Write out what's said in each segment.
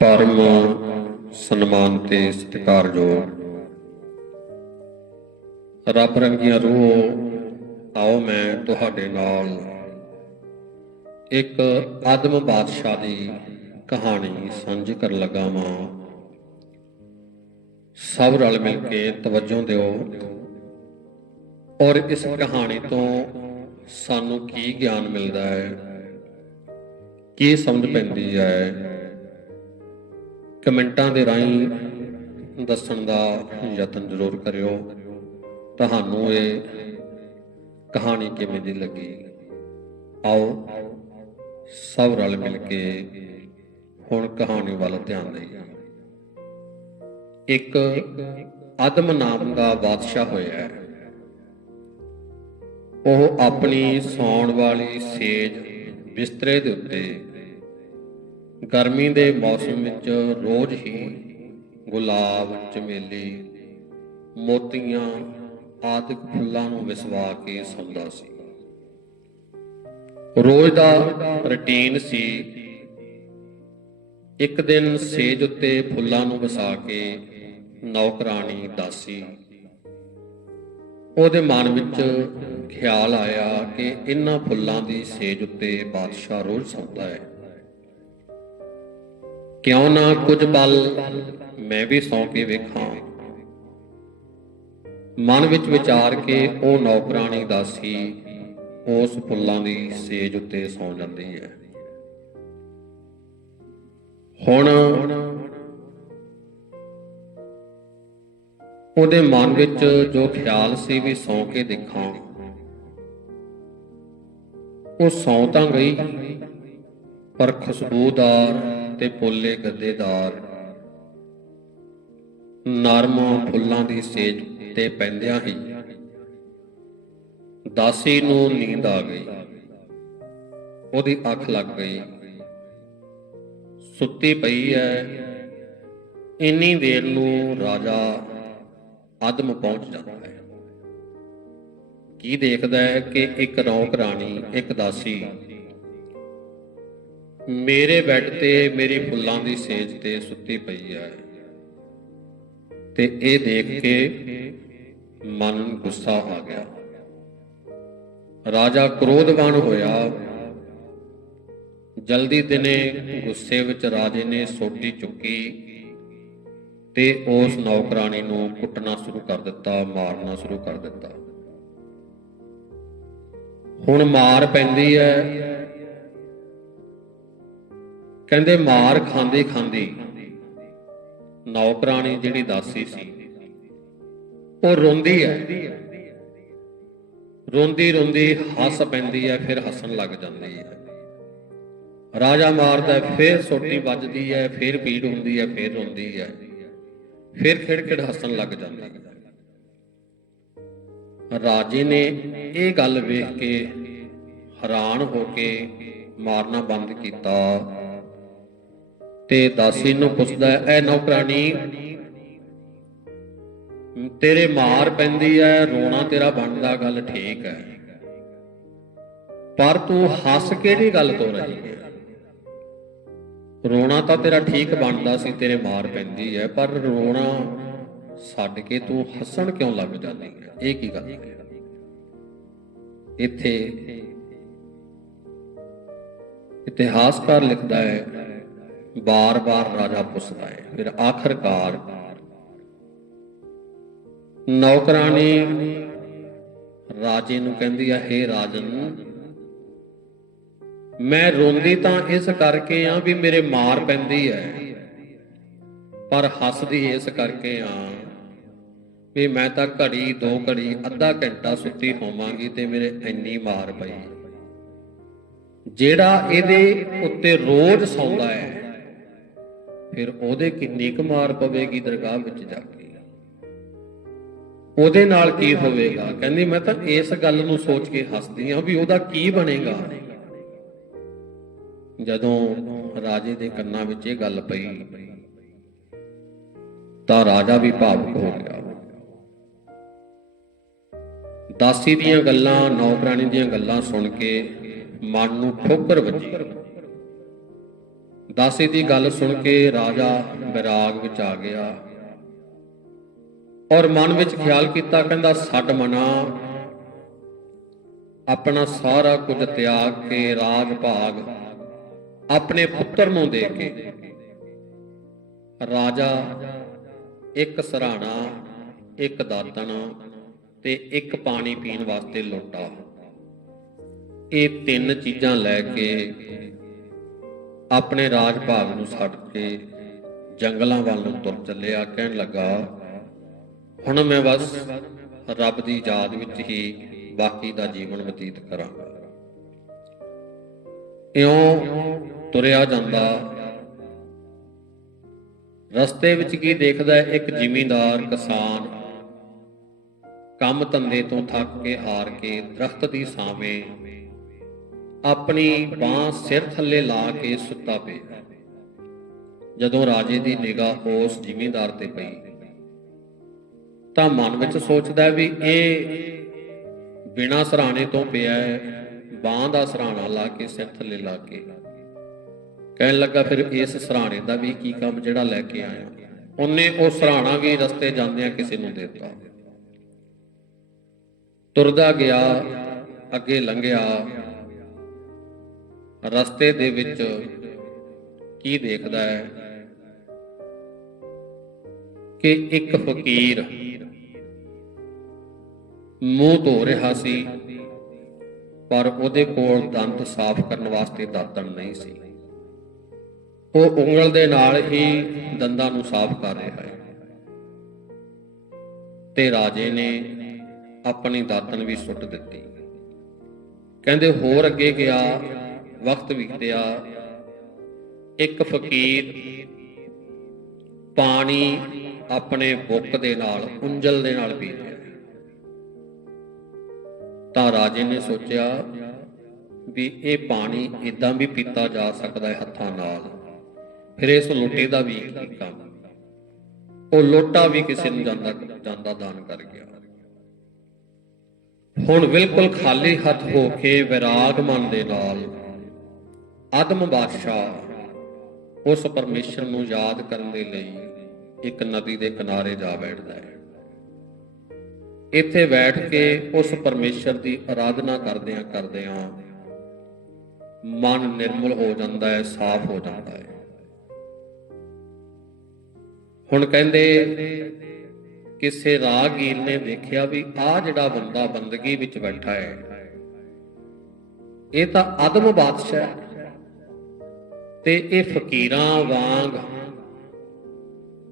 ਪਰਮ ਸਨਮਾਨ ਤੇ ਸਤਿਕਾਰਯੋਗ ਰੱਬ ਰੰਗੀਆਂ ਰੂਹ, ਆਓ ਮੈਂ ਤੁਹਾਡੇ ਨਾਲ। ਇੱਕ ਆਦਮ ਬਾਦਸ਼ਾਹ ਦੀ ਕਹਾਣੀ ਸਾਂਝੀ ਕਰਨ ਲੱਗਾ ਵਾਂ। ਸਭ ਰਲ ਮਿਲ ਕੇ ਤਵੱਜੋ ਦਿਓ। ਔਰ ਇਸ ਕਹਾਣੀ ਤੋਂ ਸਾਨੂੰ ਕੀ ਗਿਆਨ ਮਿਲਦਾ ਹੈ? ਕੀ ਸਮਝ ਪੈਂਦੀ ਹੈ? ਕਮੈਂਟਾਂ ਦੇ ਰਾਹੀਂ ਦੱਸਣ ਦਾ ਯਤਨ ਜ਼ਰੂਰ ਕਰਿਓ। ਤੁਹਾਨੂੰ ਇਹ ਕਹਾਣੀ ਕਿਵੇਂ ਦੀ ਲੱਗੀ? ਆਓ, ਸਭ ਰਲ ਮਿਲ ਕੇ ਹੁਣ ਕਹਾਣੀ ਵੱਲ ਧਿਆਨ ਦੇਈਏ। ਇੱਕ ਆਦਮ ਨਾਮ ਦਾ ਬਾਦਸ਼ਾਹ ਹੋਇਆ ਉਹ ਆਪਣੀ ਸੌਣ ਵਾਲੀ ਸੇਜ ਬਿਸਤਰੇ ਦੇ ਉੱਤੇ ਗਰਮੀ ਦੇ ਮੌਸਮ ਵਿੱਚ ਰੋਜ਼ ਹੀ ਗੁਲਾਬ, ਚਮੇਲੀ, ਮੋਤੀਆਂ ਆਦਿਕ ਫੁੱਲਾਂ ਨੂੰ ਵਿਸਵਾ ਕੇ ਸੌਂਦਾ ਸੀ। ਰੋਜ਼ ਦਾ ਰੁਟੀਨ ਸੀ, ਇੱਕ ਦਿਨ ਸੇਜ ਉੱਤੇ ਫੁੱਲਾਂ ਨੂੰ ਵਸਾ ਕੇ ਨੌਕਰਾਣੀ ਦਾਸੀ। ਉਹਦੇ ਮਨ ਵਿੱਚ ਖਿਆਲ ਆਇਆ ਕਿ ਇਹਨਾਂ ਫੁੱਲਾਂ ਦੀ ਸੇਜ ਉੱਤੇ ਬਾਦਸ਼ਾਹ ਰੋਜ਼ ਸੌਂਦਾ ਹੈ। ਕਿਉਂ ਨਾ ਕੁਝ ਪਲ ਮੈਂ ਵੀ ਸੌਂ ਕੇ ਵੇਖਾਂ। ਮਨ ਵਿੱਚ ਵਿਚਾਰ ਕੇ ਉਹ ਨੌਕਰਾਣੀ ਦਾਸੀ ਉਸ ਫੁੱਲਾਂ ਦੀ ਸੇਜ ਉੱਤੇ ਸੌਂ ਜਾਂਦੀ ਹੈ। ਹੁਣ ਉਹਦੇ ਮਨ ਵਿੱਚ ਜੋ ਖਿਆਲ ਸੀ ਵੀ ਸੌਂ ਕੇ ਦੇਖਾਂ, ਉਹ ਸੌਂ ਤਾਂ ਗਈ, ਪਰ ਖੁਸ਼ਬੂਦਾਰ ਤੇ ਪੋਲੇ ਗੱਦੇਦਾਰ। ਨਰਮ ਫੁੱਲਾਂ ਦੀ ਸੇਜ ਤੇ ਪੈਂਦਿਆਂ ਹੀ ਦਾਸੀ ਨੂੰ ਨੀਂਦ ਆ ਗਈ। ਉਹਦੀ ਅੱਖ ਲੱਗ ਗਈ। ਸੁੱਤੀ ਪਈ ਹੈ ਇੰਨੀ ਦੇਰ ਨੂੰ ਰਾਜਾ ਆਦਮ ਪਹੁੰਚ ਜਾਂਦਾ ਹੈ। ਕੀ ਦੇਖਦਾ ਹੈ ਕਿ ਇੱਕ ਨੌਕਰਾਣੀ ਇੱਕ ਦਾਸੀ ਮੇਰੇ ਬੈੱਡ ਤੇ ਮੇਰੀ ਫੁੱਲਾਂ ਦੀ ਸੇਜ ਤੇ ਸੁੱਤੀ ਪਈ ਹੈ ਤੇ ਇਹ ਦੇਖ ਕੇ ਮਨ ਨੂੰ ਗੁੱਸਾ ਆ ਗਿਆ। ਰਾਜਾ ਕ੍ਰੋਧਵਾਨ ਹੋਇਆ। ਜਲਦੀ ਦਿਨੇ ਗੁੱਸੇ ਵਿੱਚ ਰਾਜੇ ਨੇ ਸੋਟੀ ਚੁੱਕੀ ਤੇ ਉਸ ਨੌਕਰਾਣੀ ਨੂੰ ਕੁੱਟਣਾ ਸ਼ੁਰੂ ਕਰ ਦਿੱਤਾ, ਮਾਰਨਾ ਸ਼ੁਰੂ ਕਰ ਦਿੱਤਾ। ਹੁਣ ਮਾਰ ਪੈਂਦੀ ਹੈ ਕਹਿੰਦੇ ਮਾਰ ਖਾਂਦੀ ਖਾਂਦੀ ਨੌਕਰਾਣੀ ਜਿਹੜੀ ਦਾਸੀ ਸੀ, ਉਹ ਰੋਂਦੀ ਹੈ। ਰੋਂਦੀ ਰੋਂਦੀ ਹੱਸ ਪੈਂਦੀ ਹੈ, ਫਿਰ ਹੱਸਣ ਲੱਗ ਜਾਂਦੀ ਹੈ। ਰਾਜਾ ਮਾਰਦਾ ਫਿਰ ਸੋਟੀ ਵੱਜਦੀ ਹੈ, ਫਿਰ ਪੀੜ ਹੁੰਦੀ ਹੈ, ਫਿਰ ਰੋਂਦੀ ਹੈ। ਫਿਰ ਖਿੜਖਿੜ ਹੱਸਣ ਲੱਗ ਜਾਂਦੀ ਹੈ। ਰਾਜੇ ਨੇ ਇਹ ਗੱਲ ਵੇਖ ਕੇ ਹੈਰਾਨ ਹੋ ਕੇ ਮਾਰਨਾ ਬੰਦ ਕੀਤਾ। ਤੇ ਦਾਸੀ ਨੂੰ ਪੁੱਛਦਾ ਹੈ, ਐ ਨੌਕਰਾਨੀ ਤੇਰੇ ਮਾਰ ਪੈਂਦੀ ਹੈ ਰੋਣਾ ਤੇਰਾ ਬਣਦਾ, ਗੱਲ ਠੀਕ ਹੈ ਪਰ ਤੂੰ ਹੱਸ ਕਿਹੜੀ ਗੱਲ ਤੋਂ ਰਹੀ ਹੈ ਰੋਣਾ ਤਾਂ ਤੇਰਾ ਠੀਕ ਬਣਦਾ ਸੀ, ਤੇਰੇ ਮਾਰ ਪੈਂਦੀ ਹੈ ਪਰ ਰੋਣਾ ਛੱਡ ਕੇ ਤੂੰ ਹੱਸਣ ਕਿਉਂ ਲੱਗ ਜਾਂਦੀ ਹੈ ਇਹ ਕੀ ਗੱਲ ਹੈ ਇੱਥੇ ਇਤਿਹਾਸਕਾਰ ਲਿਖਦਾ ਹੈ ਬਾਰ-ਬਾਰ ਰਾਜਾ ਪੁੱਛਦਾ ਹੈ। ਫਿਰ ਆਖਰਕਾਰ ਨੌਕਰਾਨੀ ਰਾਜੇ ਨੂੰ ਕਹਿੰਦੀ ਹੈ ਹੇ ਰਾਜਨ, ਮੈਂ ਰੋਂਦੀ ਤਾਂ ਇਸ ਕਰਕੇ ਆ ਵੀ ਮੇਰੇ ਮਾਰ ਪੈਂਦੀ ਹੈ, ਪਰ ਹੱਸਦੀ ਇਸ ਕਰਕੇ ਆ ਵੀ ਮੈਂ ਤਾਂ ਘੜੀ, ਦੋ ਘੜੀ, ਅੱਧਾ ਘੰਟਾ ਸੁੱਤੀ ਹੋਵਾਂਗੀ ਤੇ ਮੇਰੇ ਇੰਨੀ ਮਾਰ ਪਈ। ਜਿਹੜਾ ਇਹਦੇ ਉੱਤੇ ਰੋਜ਼ ਸੌਂਦਾ ਹੈ ਫਿਰ ਉਹਦੇ ਕਿੰਨੀ ਕੁ ਮਾਰ ਪਵੇਗੀ ਦਰਗਾਹ ਵਿੱਚ ਜਾ ਕੇ? ਉਹਦੇ ਨਾਲ ਕੀ ਹੋਵੇਗਾ? ਕਹਿੰਦੀ, ਮੈਂ ਤਾਂ ਇਸ ਗੱਲ ਨੂੰ ਸੋਚ ਕੇ ਹੱਸਦੀ ਹਾਂ ਵੀ ਉਹਦਾ ਕੀ ਬਣੇਗਾ। ਜਦੋਂ ਰਾਜੇ ਦੇ ਕੰਨਾਂ ਵਿੱਚ ਇਹ ਗੱਲ ਪਈ, ਤਾਂ ਰਾਜਾ ਵੀ ਭਾਵੁਕ ਹੋ ਗਿਆ। ਦਾਸੀ ਦੀਆਂ ਗੱਲਾਂ ਨੌਕਰਾਨੀ ਦੀਆਂ ਗੱਲਾਂ ਸੁਣ ਕੇ ਮਨ ਨੂੰ ਠੋਕਰ ਵੱਜੀ। ਦਾਸੀ ਦੀ ਗੱਲ ਸੁਣ ਕੇ ਰਾਜਾ ਵਿਰਾਗ ਵਿੱਚ ਆ ਗਿਆ ਔਰ ਮਨ ਵਿੱਚ ਖਿਆਲ ਕੀਤਾ, ਕਹਿੰਦਾ, ਛੱਡ ਮਨਾ। ਆਪਣਾ ਸਾਰਾ ਕੁਝ ਤਿਆਗ ਕੇ ਰਾਜ ਭਾਗ ਆਪਣੇ ਪੁੱਤਰ ਨੂੰ ਦੇ ਕੇ। ਰਾਜਾ ਇੱਕ ਸਰਾਣਾ, ਇੱਕ ਦਾਤਣ ਤੇ ਇੱਕ ਪਾਣੀ ਪੀਣ ਵਾਸਤੇ ਲੋਟਾ। ਇਹ ਤਿੰਨ ਚੀਜ਼ਾਂ ਲੈ ਕੇ ਆਪਣੇ ਰਾਜ ਭਾਗ ਨੂੰ ਛੱਡ ਕੇ ਜੰਗਲਾਂ ਵੱਲ ਨੂੰ ਤੁਰ ਚੱਲਿਆ। ਕਹਿਣ ਲੱਗਾ, ਹੁਣ ਮੈਂ ਬਸ ਰੱਬ ਦੀ ਯਾਦ ਵਿੱਚ ਹੀ ਬਾਕੀ ਦਾ ਜੀਵਨ ਬਤੀਤ ਕਰਾਂ ਇਉਂ ਤੁਰਿਆ ਜਾਂਦਾ। ਰਸਤੇ ਵਿੱਚ ਕੀ ਦੇਖਦਾ ਇੱਕ ਜ਼ਿਮੀਂਦਾਰ ਕਿਸਾਨ ਕੰਮ ਧੰਦੇ ਤੋਂ ਥੱਕ ਕੇ ਹਾਰ ਕੇ ਦਰਖਤ ਦੀ ਛਾਵੇਂ ਆਪਣੀ ਬਾਹ ਸਿਰ ਥੱਲੇ ਲਾ ਕੇ ਸੁੱਤਾ ਪਿਆ। ਜਦੋਂ ਰਾਜੇ ਦੀ ਨਿਗਾਹ ਉਸ ਜ਼ਿਮੀਂਦਾਰ ਤੇ ਪਈ, ਤਾਂ ਮਨ ਵਿੱਚ ਸੋਚਦਾ ਵੀ ਇਹ ਬਿਨਾ ਸਰਾਣੇ ਤੋਂ ਪਿਆ ਹੈ, ਬਾਹ ਦਾ ਸਰਾਣਾ ਲਾ ਕੇ ਸਿਰ ਥੱਲੇ ਲਾ ਕੇ। ਕਹਿਣ ਲੱਗਾ, ਫਿਰ ਇਸ ਸਰਾਣੇ ਦਾ ਵੀ ਕੀ ਕੰਮ ਜਿਹੜਾ ਲੈ ਕੇ ਆਇਆ? ਉਹਨੇ ਉਹ ਸਰਾਣਾ ਵੀ ਰਸਤੇ ਜਾਂਦਿਆਂ ਕਿਸੇ ਨੂੰ ਦੇ ਦਿੱਤਾ। ਤੁਰਦਾ ਗਿਆ, ਅੱਗੇ ਲੰਘਿਆ ਰਸਤੇ ਦੇ ਵਿੱਚ ਕੀ ਦੇਖਦਾ ਹੈ? ਕਿ ਇੱਕ ਫਕੀਰ ਮੂੰਹ ਧੋ ਰਿਹਾ ਸੀ, ਪਰ ਉਹਦੇ ਕੋਲ ਦੰਦ ਸਾਫ਼ ਕਰਨ ਵਾਸਤੇ ਦਾਤਣ ਨਹੀਂ ਸੀ। ਉਹ ਉਂਗਲ ਦੇ ਨਾਲ ਹੀ ਦੰਦਾਂ ਨੂੰ ਸਾਫ਼ ਕਰ ਰਿਹਾ ਹੈ। ਤੇ ਰਾਜੇ ਨੇ ਆਪਣੀ ਦਾਤਣ ਵੀ ਸੁੱਟ ਦਿੱਤੀ। ਕਹਿੰਦੇ, ਹੋਰ ਅੱਗੇ ਗਿਆ ਵਕਤ ਬੀਤਿਆ, ਇੱਕ ਫਕੀਰ ਪਾਣੀ ਆਪਣੇ ਬੁੱਕ ਦੇ ਨਾਲ, ਉਂਜਲ ਦੇ ਨਾਲ ਪੀ ਰਿਹਾ। ਤਾਂ ਰਾਜੇ ਨੇ ਸੋਚਿਆ ਵੀ ਇਹ ਪਾਣੀ ਇਦਾਂ ਵੀ ਪੀਤਾ ਜਾ ਸਕਦਾ ਹੈ ਹੱਥਾਂ ਨਾਲ। ਫਿਰ ਇਸ ਲੋਟੇ ਦਾ ਵੀ ਕੀ ਕੰਮ। ਉਹ ਲੋਟਾ ਵੀ ਕਿਸੇ ਨੂੰ ਜਾਂਦਾ ਜਾਂਦਾ ਦਾਨ ਕਰ ਗਿਆ। ਹੁਣ ਬਿਲਕੁਲ ਖਾਲੀ ਹੱਥ ਹੋ ਕੇ ਵਿਰਾਗ ਮਨ ਦੇ ਨਾਲ ਆਦਮ ਬਾਦਸ਼ਾਹ ਉਸ ਪਰਮੇਸ਼ਰ ਨੂੰ ਯਾਦ ਕਰਨ ਦੇ ਲਈ ਇੱਕ ਨਦੀ ਦੇ ਕਿਨਾਰੇ ਜਾ ਬੈਠਦਾ ਹੈ। ਇੱਥੇ ਬੈਠ ਕੇ ਉਸ ਪਰਮੇਸ਼ਰ ਦੀ ਆਰਾਧਨਾ ਕਰਦਿਆਂ ਕਰਦਿਆਂ ਮਨ ਨਿਰਮਲ ਹੋ ਜਾਂਦਾ ਹੈ, ਸਾਫ਼ ਹੋ ਜਾਂਦਾ ਹੈ। ਹੁਣ ਕਹਿੰਦੇ ਕਿਸੇ ਰਾਹਗੀਰ ਨੇ ਦੇਖਿਆ ਵੀ ਆ ਜਿਹੜਾ ਬੰਦਾ ਬੰਦਗੀ ਵਿੱਚ ਬੈਠਾ ਹੈ, ਇਹ ਤਾਂ ਆਦਮ ਬਾਦਸ਼ਾਹ ਹੈ। ਤੇ ਇਹ ਫਕੀਰਾਂ ਵਾਂਗ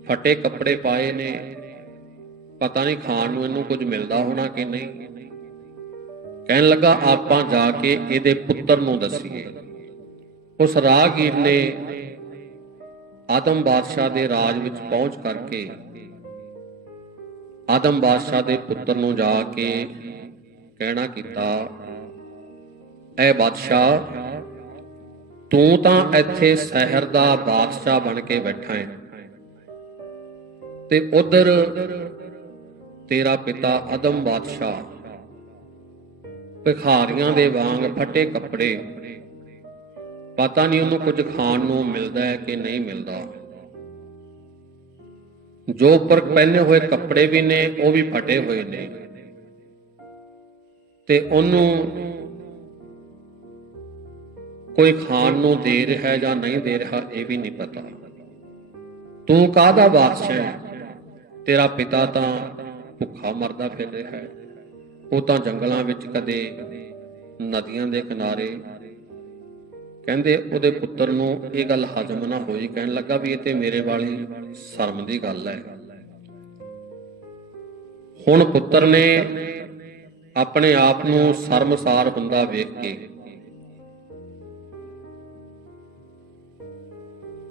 ਫਟੇ ਕੱਪੜੇ ਪਾਏ ਨੇ। ਪਤਾ ਨਹੀਂ ਖਾਣ ਨੂੰ ਇਹਨੂੰ ਕੁਝ ਮਿਲਦਾ ਹੋਣਾ ਕਿ ਨਹੀਂ। ਕਹਿਣ ਲੱਗਾ, ਆਪਾਂ ਜਾ ਕੇ ਇਹਦੇ ਪੁੱਤਰ ਨੂੰ ਦਸੀਏ। ਉਸ ਰਾਹਗੀਰ ਨੇ ਆਦਮ ਬਾਦਸ਼ਾਹ ਦੇ ਰਾਜ ਵਿੱਚ ਪਹੁੰਚ ਕਰਕੇ ਆਦਮ ਬਾਦਸ਼ਾਹ ਦੇ ਪੁੱਤਰ ਨੂੰ ਜਾ ਕੇ ਕਹਿਣਾ ਕੀਤਾ, ਐ ਬਾਦਸ਼ਾਹ ਤੂੰ ਤਾਂ ਇੱਥੇ ਸ਼ਹਿਰ ਦਾ ਬਾਦਸ਼ਾਹ ਬਣ ਕੇ ਬੈਠਾ ਹੈ ਤੇ ਉਧਰ ਤੇਰਾ ਪਿਤਾ ਅਦਮ ਬਾਦਸ਼ਾਹ ਭਿਖਾਰੀਆਂ ਦੇ ਵਾਂਗ ਫਟੇ ਕੱਪੜੇ। ਪਤਾ ਨਹੀਂ ਉਹਨੂੰ ਕੁਝ ਖਾਣ ਨੂੰ ਮਿਲਦਾ ਹੈ ਕਿ ਨਹੀਂ ਮਿਲਦਾ। ਜੋ ਉੱਪਰ ਪਹਿਨੇ ਹੋਏ ਕੱਪੜੇ ਵੀ ਨੇ, ਉਹ ਵੀ ਫਟੇ ਹੋਏ ਨੇ। ਤੇ ਉਹਨੂੰ ਕੋਈ ਖਾਣ ਨੂੰ ਦੇ ਰਿਹਾ ਹੈ ਜਾਂ ਨਹੀਂ ਦੇ ਰਿਹਾ, ਇਹ ਵੀ ਨਹੀਂ ਪਤਾ। ਤੂੰ ਕਾਹਦਾ ਬਾਦਸ਼ਾਹ ਹੈ? ਤੇਰਾ ਪਿਤਾ ਤਾਂ ਭੁੱਖਾ ਮਰਦਾ ਫਿਰ ਰਿਹਾ ਹੈ। ਉਹ ਤਾਂ ਜੰਗਲਾਂ ਵਿੱਚ ਕਦੇ ਨਦੀਆਂ ਦੇ ਕਿਨਾਰੇ। ਕਹਿੰਦੇ ਉਹਦੇ ਪੁੱਤਰ ਨੂੰ ਇਹ ਗੱਲ ਹਜਮ ਨਾ ਹੋਈ। ਕਹਿਣ ਲੱਗਾ ਵੀ ਇਹ ਤੇ ਮੇਰੇ ਵਾਲੀ ਸ਼ਰਮ ਦੀ ਗੱਲ ਹੈ। ਹੁਣ ਪੁੱਤਰ ਨੇ ਆਪਣੇ ਆਪ ਨੂੰ ਸ਼ਰਮਸਾਰ ਹੁੰਦਾ ਵੇਖ ਕੇ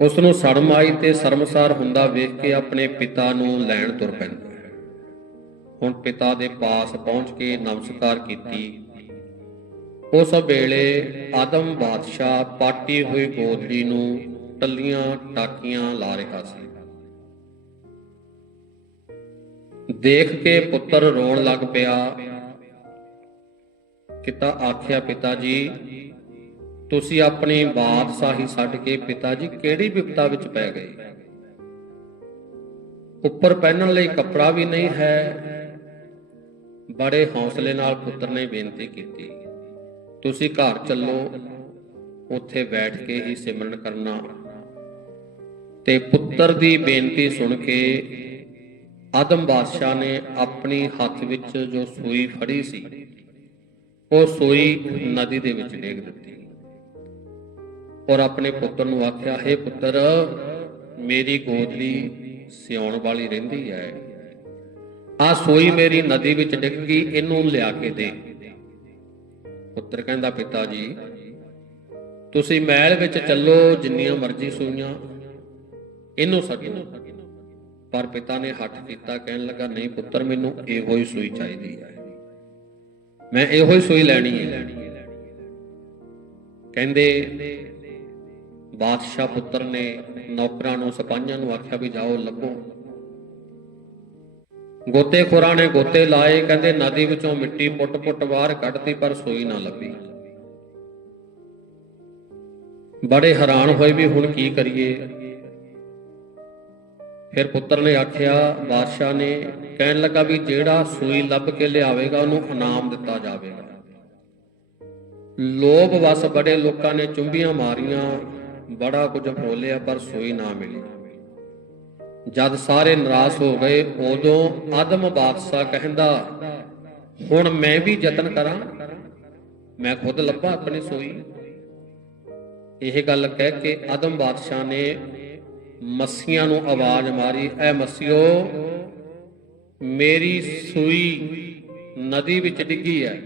ਉਸ ਨੂੰ ਸ਼ਰਮ ਆਈ ਤੇ ਸ਼ਰਮਸਾਰ ਹੁੰਦਾ ਵੇਖ ਕੇ ਆਪਣੇ ਪਿਤਾ ਨੂੰ ਲੈਣ ਤੁਰ ਪੈਂਦਾ ਹੁਣ ਪਿਤਾ ਦੇ ਪਾਸ ਪਹੁੰਚ ਕੇ ਨਮਸਕਾਰ ਕੀਤੀ। ਉਸ ਵੇਲੇ ਆਦਮ ਬਾਦਸ਼ਾਹ ਪਾਟੀ ਹੋਈ ਗੋਦੜੀ ਨੂੰ ਟੱਲੀਆਂ ਟਾਕੀਆਂ ਲਾ ਰਿਹਾ ਸੀ। ਦੇਖ ਕੇ ਪੁੱਤਰ ਰੋਣ ਲੱਗ ਪਿਆ। ਕਿਤਾ ਆਖਿਆ, ਪਿਤਾ ਜੀ ਤੁਸੀਂ ਆਪਣੀ ਬਾਦਸ਼ਾਹੀ ਛੱਡ ਕੇ ਪਿਤਾ ਜੀ ਕਿਹੜੀ ਵਿਪਤਾ ਵਿੱਚ ਪੈ ਗਏ? ਉੱਪਰ ਪਹਿਨਣ ਲਈ ਕੱਪੜਾ ਵੀ ਨਹੀਂ ਹੈ। ਬੜੇ ਹੌਸਲੇ ਨਾਲ ਪੁੱਤਰ ਨੇ ਬੇਨਤੀ ਕੀਤੀ, ਤੁਸੀਂ ਘਰ ਚੱਲੋ, ਉੱਥੇ ਬੈਠ ਕੇ ਹੀ ਸਿਮਰਨ ਕਰਨਾ। ਤੇ ਪੁੱਤਰ ਦੀ ਬੇਨਤੀ ਸੁਣ ਕੇ ਆਦਮ ਬਾਦਸ਼ਾਹ ਨੇ ਆਪਣੀ ਹੱਥ ਵਿੱਚ ਜੋ ਸੂਈ ਫੜੀ ਸੀ, ਉਹ ਸੂਈ ਨਦੀ ਦੇ ਵਿੱਚ ਡੇਗ ਦਿੱਤੀ। ਔਰ ਆਪਣੇ ਪੁੱਤਰ ਨੂੰ ਆਖਿਆ, ਹੈ ਪੁੱਤਰ, ਮੇਰੀ ਗੋਦਲੀ ਸਿਉਣ ਵਾਲੀ ਰਹਿੰਦੀ ਹੈ। ਆ ਸੋਈ ਮੇਰੀ ਨਦੀ ਵਿੱਚ ਡਿੱਗ ਗਈ ਇਹਨੂੰ ਲਿਆ ਕੇ ਦੇ। ਪੁੱਤਰ ਕਹਿੰਦਾ, ਪਿਤਾ ਜੀ, ਤੁਸੀਂ ਮਹਿਲ ਵਿੱਚ ਚੱਲੋ, ਜਿੰਨੀਆਂ ਮਰਜ਼ੀ ਸੂਈਆਂ, ਇਹਨੂੰ ਛੱਡੋ ਪਰ ਪਿਤਾ ਨੇ ਹੱਥ ਕੀਤਾ, ਕਹਿਣ ਲੱਗਾ, ਨਹੀਂ ਪੁੱਤਰ, ਮੈਨੂੰ ਇਹੋ ਹੀ ਸੂਈ ਚਾਹੀਦੀ ਹੈ। ਮੈਂ ਇਹੋ ਹੀ ਸੂਈ ਲੈਣੀ ਹੈ। ਕਹਿੰਦੇ ਬਾਦਸ਼ਾਹ ਪੁੱਤਰ ਨੇ ਨੌਕਰਾਂ ਨੂੰ, ਸਿਪਾਹੀਆਂ ਨੂੰ ਆਖਿਆ ਵੀ ਜਾਓ, ਲੱਭੋ। ਗੋਤੇ ਖੋਰਾਂ ਨੇ ਗੋਤੇ ਲਾਏ, ਕਹਿੰਦੇ ਨਦੀ ਵਿੱਚੋਂ ਮਿੱਟੀ ਪੁੱਟ-ਪੁੱਟ ਬਾਹਰ ਕੱਢਤੀ, ਪਰ ਸੂਈ ਨਾ ਲੱਭੀ। ਬੜੇ ਹੈਰਾਨ ਹੋਏ ਵੀ ਹੁਣ ਕੀ ਕਰੀਏ। ਫਿਰ ਪੁੱਤਰ ਨੇ ਆਖਿਆ, ਬਾਦਸ਼ਾਹ ਨੇ ਕਹਿਣ ਲੱਗਾ ਵੀ ਜਿਹੜਾ ਸੂਈ ਲੱਭ ਕੇ ਲਿਆਵੇਗਾ, ਉਹਨੂੰ ਇਨਾਮ ਦਿੱਤਾ ਜਾਵੇਗਾ। ਲੋਭ ਵਸ ਬੜੇ ਲੋਕਾਂ ਨੇ ਚੁੰਬੀਆਂ ਮਾਰੀਆਂ ਬੜਾ ਕੁਝ ਫਰੋਲਿਆ ਪਰ ਸੂਈ ਨਾ ਮਿਲੀ। ਜਦ ਸਾਰੇ ਨਿਰਾਸ਼ ਹੋ ਗਏ, ਉਦੋਂ ਆਦਮ ਬਾਦਸ਼ਾਹ ਕਹਿੰਦਾ, ਹੁਣ ਮੈਂ ਵੀ ਯਤਨ ਕਰਾਂ? ਮੈਂ ਖੁਦ ਲੱਭਾਂ ਆਪਣੀ ਸੂਈ? ਇਹ ਗੱਲ ਕਹਿ ਕੇ ਆਦਮ ਬਾਦਸ਼ਾਹ ਨੇ ਮੱਸੀਆਂ ਨੂੰ ਆਵਾਜ਼ ਮਾਰੀ, ਐ ਮੱਸੀਓ ਮੇਰੀ ਸੂਈ ਨਦੀ ਵਿੱਚ ਡਿੱਗੀ ਹੈ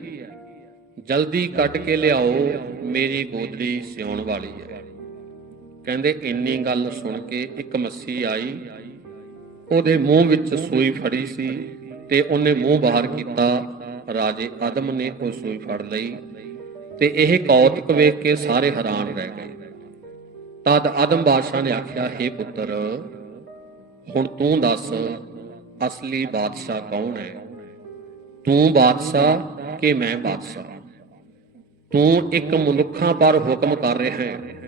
ਜਲਦੀ ਕੱਟ ਕੇ ਲਿਆਓ, ਮੇਰੀ ਗੋਦੜੀ ਸਿਉਣ ਵਾਲੀ ਹੈ ਕਹਿੰਦੇ ਇੰਨੀ ਗੱਲ ਸੁਣ ਕੇ ਇੱਕ ਮੱਸੀ ਆਈ, ਉਹਦੇ ਮੂੰਹ ਵਿੱਚ ਸੂਈ ਫੜੀ ਸੀ ਤੇ ਉਹਨੇ ਮੂੰਹ ਬਾਹਰ ਕੀਤਾ, ਰਾਜੇ ਆਦਮ ਨੇ ਉਹ ਸੂਈ ਫੜ ਲਈ ਤੇ ਇਹ ਕੌਤਕ ਵੇਖ ਕੇ ਸਾਰੇ ਹੈਰਾਨ ਰਹਿ ਗਏ। ਤਦ ਆਦਮ ਬਾਦਸ਼ਾਹ ਨੇ ਆਖਿਆ हे ਪੁੱਤਰ, ਹੁਣ ਤੂੰ ਦੱਸ, ਅਸਲੀ ਬਾਦਸ਼ਾਹ ਕੌਣ ਹੈ? ਤੂੰ ਬਾਦਸ਼ਾਹ ਕਿ ਮੈਂ ਬਾਦਸ਼ਾਹ? ਤੂੰ ਇੱਕ ਮਨੁੱਖਾਂ ਪਰ ਹੁਕਮ ਕਰ ਰਿਹਾ ਹੈ?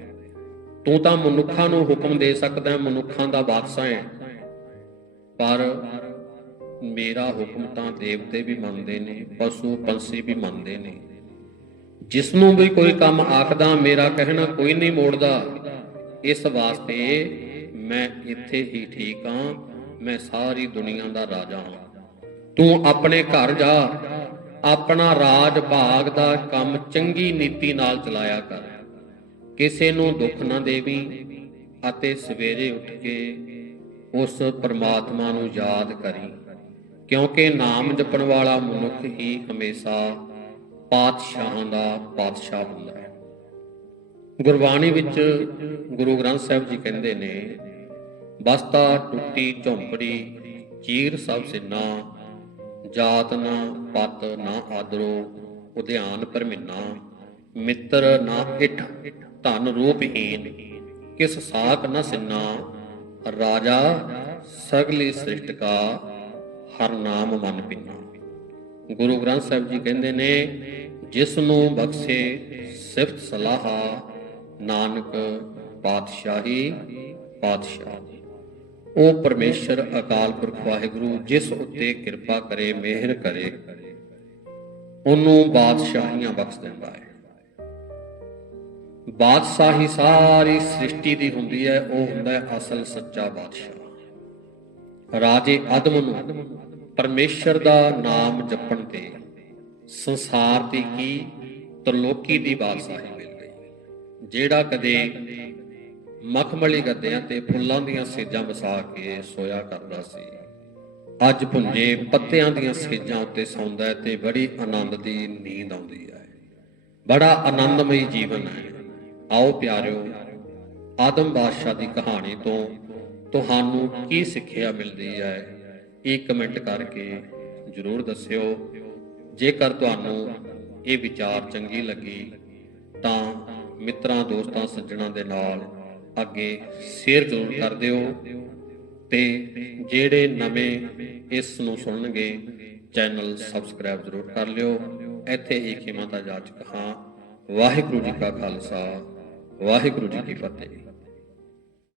ਤੂੰ ਤਾਂ ਮਨੁੱਖਾਂ ਨੂੰ ਹੁਕਮ ਦੇ ਸਕਦਾ, ਮਨੁੱਖਾਂ ਦਾ ਬਾਦਸ਼ਾਹ ਹੈ। ਪਰ ਮੇਰਾ ਹੁਕਮ ਤਾਂ ਦੇਵਤੇ ਵੀ ਮੰਨਦੇ ਨੇ, ਪਸ਼ੂ ਪੰਛੀ ਵੀ ਮੰਨਦੇ ਨੇ। ਜਿਸ ਨੂੰ ਵੀ ਕੋਈ ਕੰਮ ਆਖਦਾ, ਮੇਰਾ ਕਹਿਣਾ ਕੋਈ ਨਹੀਂ ਮੋੜਦਾ। ਇਸ ਵਾਸਤੇ ਮੈਂ ਇੱਥੇ ਹੀ ਠੀਕ ਹਾਂ, ਮੈਂ ਸਾਰੀ ਦੁਨੀਆ ਦਾ ਰਾਜਾ ਹਾਂ। ਤੂੰ ਆਪਣੇ ਘਰ ਜਾ, ਆਪਣਾ ਰਾਜ ਭਾਗ ਦਾ ਕੰਮ ਚੰਗੀ ਨੀਤੀ ਨਾਲ ਚਲਾਇਆ ਕਰ। ਕਿਸੇ ਨੂੰ ਦੁੱਖ ਨਾ ਦੇਵੀ ਅਤੇ ਸਵੇਰੇ ਉੱਠ ਕੇ ਉਸ ਪਰਮਾਤਮਾ ਨੂੰ ਯਾਦ ਕਰੀ। ਕਿਉਂਕਿ ਨਾਮ ਜਪਣ ਵਾਲਾ ਮਨੁੱਖ ਹੀ ਹਮੇਸ਼ਾ ਪਾਤਸ਼ਾਹਾਂ ਦਾ ਪਾਤਸ਼ਾਹ ਹੁੰਦਾ ਹੈ। ਗੁਰਬਾਣੀ ਵਿੱਚ ਗੁਰੂ ਗ੍ਰੰਥ ਸਾਹਿਬ ਜੀ ਕਹਿੰਦੇ ਨੇ, ਬਸਤਾ ਟੁੱਟੀ ਝੌਂਪੜੀ, ਚੀਰ ਸਭ ਸਿਨਾ, ਜਾਤ ਨਾ ਪਤ ਨਾ ਆਦਰੋ, ਉਧਿਆਨ ਪਰਮਿਨਾ, ਮਿੱਤਰ ਨਾ ਇਠ। ਧਨ ਰੂਪਹੀਨ ਕਿਸ ਸਾਖ ਨ ਸਿੰਨਾ, ਰਾਜਾ ਸਗਲੀ ਸ੍ਰਿਸ਼ਟ ਕਾ ਹਰ ਨਾਮ ਮਨ ਪਿੰਨਾ। ਗੁਰੂ ਗ੍ਰੰਥ ਸਾਹਿਬ ਜੀ ਕਹਿੰਦੇ ਨੇ ਜਿਸ ਨੂੰ ਬਖਸ਼ੇ ਸਿਫਤ ਸਲਾਹ, ਨਾਨਕ ਪਾਤਸ਼ਾਹੀ ਪਾਤਸ਼ਾਹ। ਉਹ ਪਰਮੇਸ਼ਰ ਅਕਾਲ ਪੁਰਖ ਵਾਹਿਗੁਰੂ, ਜਿਸ ਉੱਤੇ ਕਿਰਪਾ ਕਰੇ, ਮਿਹਰ ਕਰੇ, ਉਹਨੂੰ ਬਾਦਸ਼ਾਹੀਆਂ ਬਖਸ਼ ਦਿੰਦਾ ਹੈ। ਬਾਦਸ਼ਾਹੀ ਸਾਰੀ ਸ੍ਰਿਸ਼ਟੀ ਦੀ ਹੁੰਦੀ ਹੈ, ਉਹ ਹੁੰਦਾ ਹੈ ਅਸਲ ਸੱਚਾ ਬਾਦਸ਼ਾਹ। ਰਾਜੇ ਆਦਮ ਨੂੰ ਪਰਮੇਸ਼ਰ ਦਾ ਨਾਮ ਜਪਣ ਤੇ ਸੰਸਾਰ ਦੀ ਕੀ ਤਰਲੋਕੀ ਦੀ ਬਾਦਸ਼ਾਹੀ ਮਿਲ ਗਈ। ਜਿਹੜਾ ਕਦੇ ਮਖਮਲੀ ਗੱਦਿਆਂ ਤੇ ਫੁੱਲਾਂ ਦੀਆਂ ਸੇਜਾਂ ਵਸਾ ਕੇ ਸੋਇਆ ਕਰਦਾ ਸੀ, ਅੱਜ ਭੁੰਜੇ ਪੱਤਿਆਂ ਦੀਆਂ ਸੇਜਾਂ ਉੱਤੇ ਸੌਂਦਾ ਹੈ ਤੇ ਬੜੀ ਆਨੰਦ ਦੀ ਨੀਂਦ ਆਉਂਦੀ ਹੈ। ਬੜਾ ਆਨੰਦਮਈ ਜੀਵਨ ਹੈ। ਆਓ ਪਿਆਰਿਓ, ਆਦਮ ਬਾਦਸ਼ਾਹ ਦੀ ਕਹਾਣੀ ਤੋਂ ਤੁਹਾਨੂੰ ਕੀ ਸਿੱਖਿਆ ਮਿਲਦੀ ਹੈ, ਇਹ ਕਮੈਂਟ ਕਰਕੇ ਜਰੂਰ ਦੱਸਿਓ। ਜੇਕਰ ਤੁਹਾਨੂੰ ਇਹ ਵਿਚਾਰ ਚੰਗੀ ਲੱਗੀ, ਤਾਂ ਮਿੱਤਰਾਂ, ਦੋਸਤਾਂ, ਸੱਜਣਾ ਦੇ ਨਾਲ ਅੱਗੇ ਸ਼ੇਅਰ ਜ਼ਰੂਰ ਕਰ ਦਿਓ ਤੇ ਜਿਹੜੇ ਨਵੇਂ ਇਸ ਨੂੰ ਸੁਣਨਗੇ ਚੈਨਲ ਸਬਸਕ੍ਰਾਈਬ ਜ਼ਰੂਰ ਕਰ ਲਿਓ। ਇੱਥੇ ਹੀ ਖਿਮਾ ਦਾ ਜਾਚਕ ਹਾਂ। ਵਾਹਿਗੁਰੂ ਜੀ ਕਾ ਖਾਲਸਾ। ਵਾਹਿਗੁਰੂ ਜੀ ਕੀ ਫਤਿਹ।